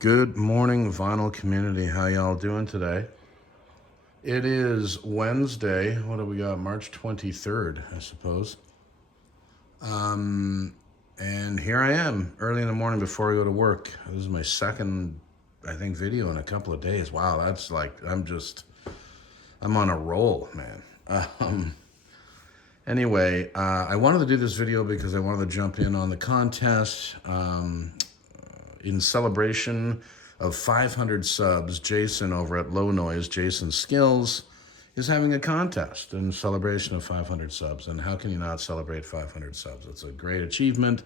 Good morning, vinyl community. How y'all doing today? It is Wednesday. What do we got? March 23rd, I suppose. And here I am, early in the morning before I go to work. This is my second, I think, video in a couple of days. Wow, that's like, I'm on a roll, man. Anyway, I wanted to do this video because I wanted to jump in on the contest. In celebration of 500 subs, Jason over at Low Noise, Jason Skilz, is having a contest in celebration of 500 subs. And how can you not celebrate 500 subs? It's a great achievement.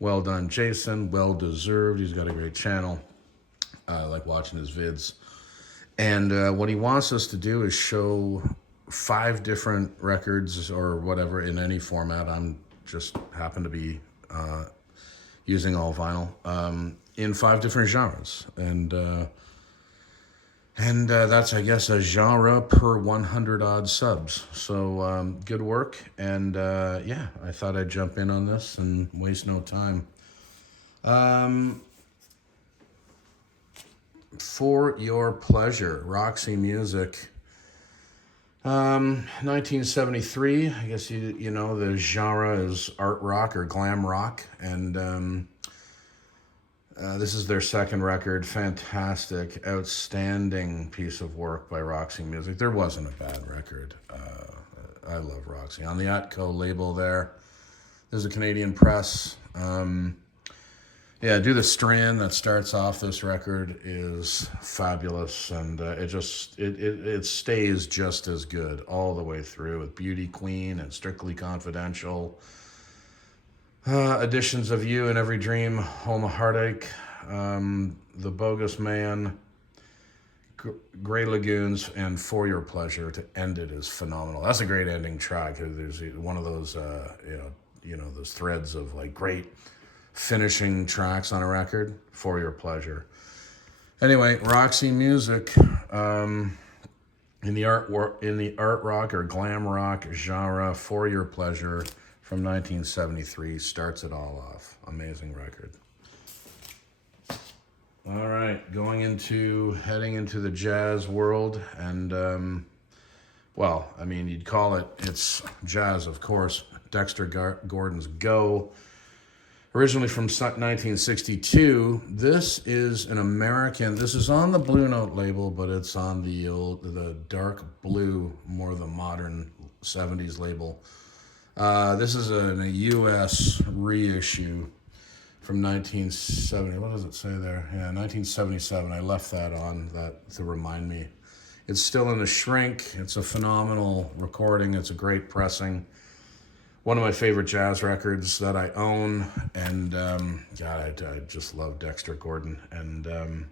Well done, Jason. Well deserved. He's got a great channel. I like watching his vids. And what he wants us to do is show 5 different records or whatever in any format. I'm just happen to be using all vinyl in 5 different genres, and that's, I guess, a genre per 100 odd subs. So good work, and yeah, I thought I'd jump in on this and waste no time. For Your Pleasure, Roxy Music. 1973, I guess you know the genre is art rock or glam rock, and this is their second record. Fantastic, outstanding piece of work by Roxy Music. There wasn't a bad record. I love Roxy. On the Atco label there, there's a Canadian press. Yeah, Do the Strand that starts off this record is fabulous, and it stays just as good all the way through with Beauty Queen and Strictly Confidential. Editions of You and Every Dream, Home of Heartache, The Bogus Man, Grey Lagoons, and For Your Pleasure to end it is phenomenal. That's a great ending track. There's one of those those threads of like great finishing tracks on a record. For Your Pleasure. Anyway, Roxy Music, in the art rock or glam rock genre, For Your Pleasure from 1973 starts it all off. Amazing record. All right, heading into the jazz world, and well, I mean, you'd call it's jazz, of course. Dexter Gordon's Go. Originally from 1962, this is this is on the Blue Note label, but it's on the dark blue, more the modern 70s label. This is a U.S. reissue from 1970. What does it say there? Yeah, 1977. I left that on to remind me. It's still in the shrink. It's a phenomenal recording. It's a great pressing. One of my favorite jazz records that I own, and God, I just love Dexter Gordon. And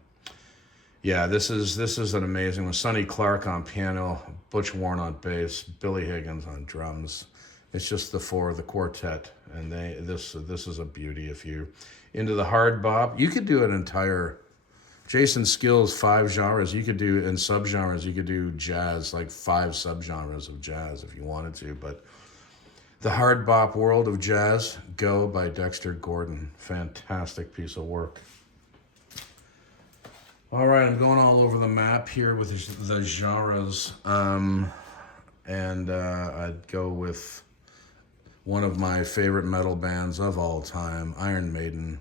yeah, this is an amazing one. Sonny Clark on piano, Butch Warren on bass, Billy Higgins on drums. It's just the quartet, and this is a beauty. If you into the hard bop, you could do an entire Jason Skilz 5 genres. You could do in subgenres. You could do jazz, like 5 subgenres of jazz if you wanted to, but. The hard bop world of jazz, Go by Dexter Gordon. Fantastic piece of work. All right, I'm going all over the map here with the genres. And I'd go with one of my favorite metal bands of all time, Iron Maiden.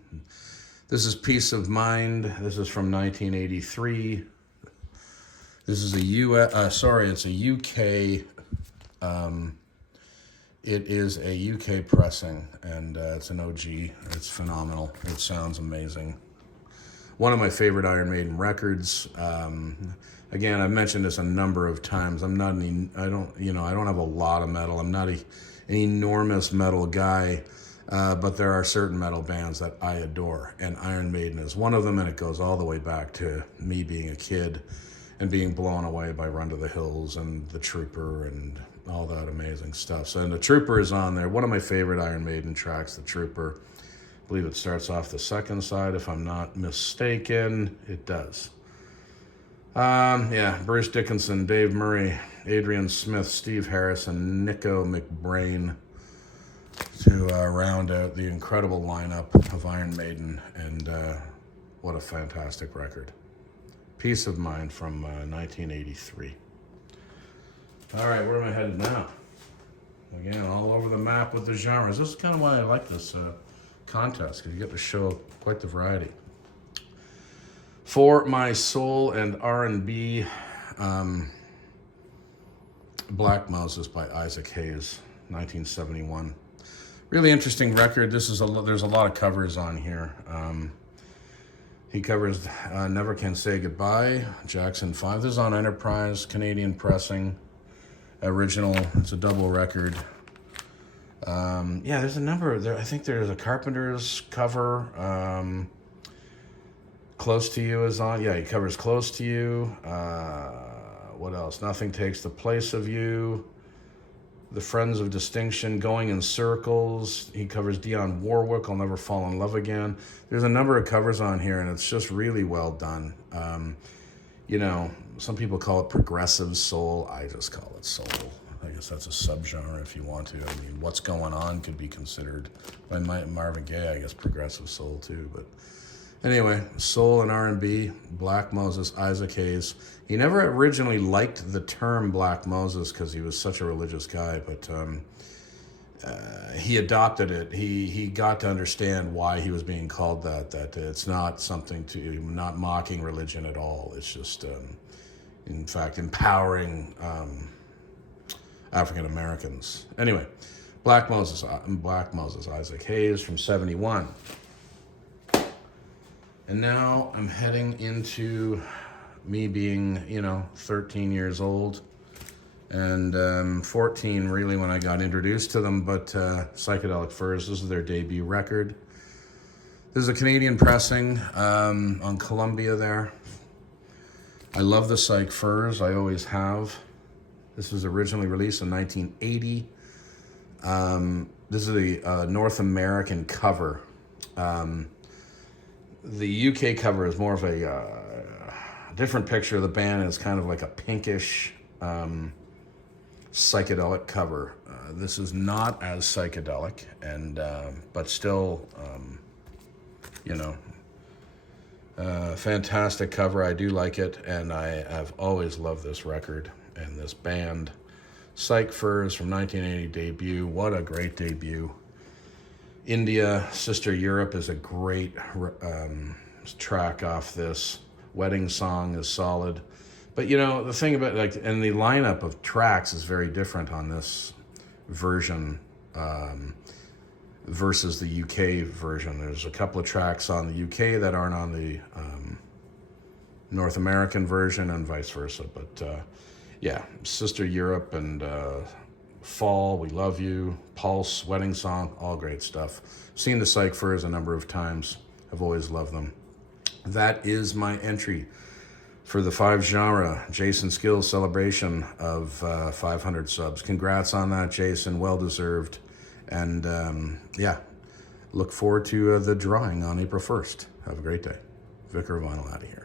This is Peace of Mind. This is from 1983. This is it's a UK. It is a UK pressing, and it's an OG. It's phenomenal. It sounds amazing. One of my favorite Iron Maiden records. Again, I've mentioned this a number of times. I don't have a lot of metal. I'm not an enormous metal guy, but there are certain metal bands that I adore, and Iron Maiden is one of them, and it goes all the way back to me being a kid and being blown away by Run to the Hills and The Trooper and all that amazing stuff. So, and The Trooper is on there. One of my favorite Iron Maiden tracks, The Trooper. I believe it starts off the second side, if I'm not mistaken. It does. Yeah, Bruce Dickinson, Dave Murray, Adrian Smith, Steve Harris, and Nico McBrain to round out the incredible lineup of Iron Maiden. And What a fantastic record. Peace of Mind from 1983. All right, where am I headed now? Again, all over the map with the genres. This is kind of why I like this contest, because you get to show quite the variety. For my soul and R&B, Black Moses by Isaac Hayes, 1971. Really interesting record. There's a lot of covers on here. He covers Never Can Say Goodbye, Jackson 5. This is on Enterprise, Canadian pressing, original. It's a double record. Yeah, there's a number there. I think there's a Carpenter's cover. Close to You is on. Yeah, he covers Close to You. What else? Nothing Takes the Place of You. The Friends of Distinction, Going in Circles. He covers Dionne Warwick, I'll Never Fall in Love Again. There's a number of covers on here, and it's just really well done. You know, some people call it progressive soul. I just call it soul. I guess that's a subgenre if you want to. I mean, What's Going On could be considered by Marvin Gaye, I guess, progressive soul too. But anyway, soul and R&B, Black Moses, Isaac Hayes. He never originally liked the term Black Moses because he was such a religious guy, but he adopted it. He got to understand why he was being called that it's not something not mocking religion at all. It's just, in fact, empowering African Americans. Anyway, Black Moses, Isaac Hayes from 71. And now I'm heading into me being, 13 years old and 14 really when I got introduced to them, but Psychedelic Furs, this is their debut record. This is a Canadian pressing on Columbia there. I love the Psych Furs, I always have. This was originally released in 1980. This is the North American cover. The UK cover is more of a different picture of the band. It's kind of like a pinkish psychedelic cover. This is not as psychedelic, and but still, fantastic cover. I do like it, and I have always loved this record and this band. Psych Furs from 1980 debut. What a great debut. India, Sister Europe is a great track off this. Wedding Song is solid. But the thing about and the lineup of tracks is very different on this version versus the UK version. There's a couple of tracks on the UK that aren't on the North American version and vice versa. But yeah, Sister Europe and Fall, We Love You, Pulse, Wedding Song, all great stuff. Seen the Psych Furs a number of times. I've always loved them. That is my entry for the 5 genre Jason Skilz celebration of 500 subs. Congrats on that, Jason. Well deserved. And yeah, look forward to the drawing on April 1st. Have a great day. Vicar of Vinyl out of here.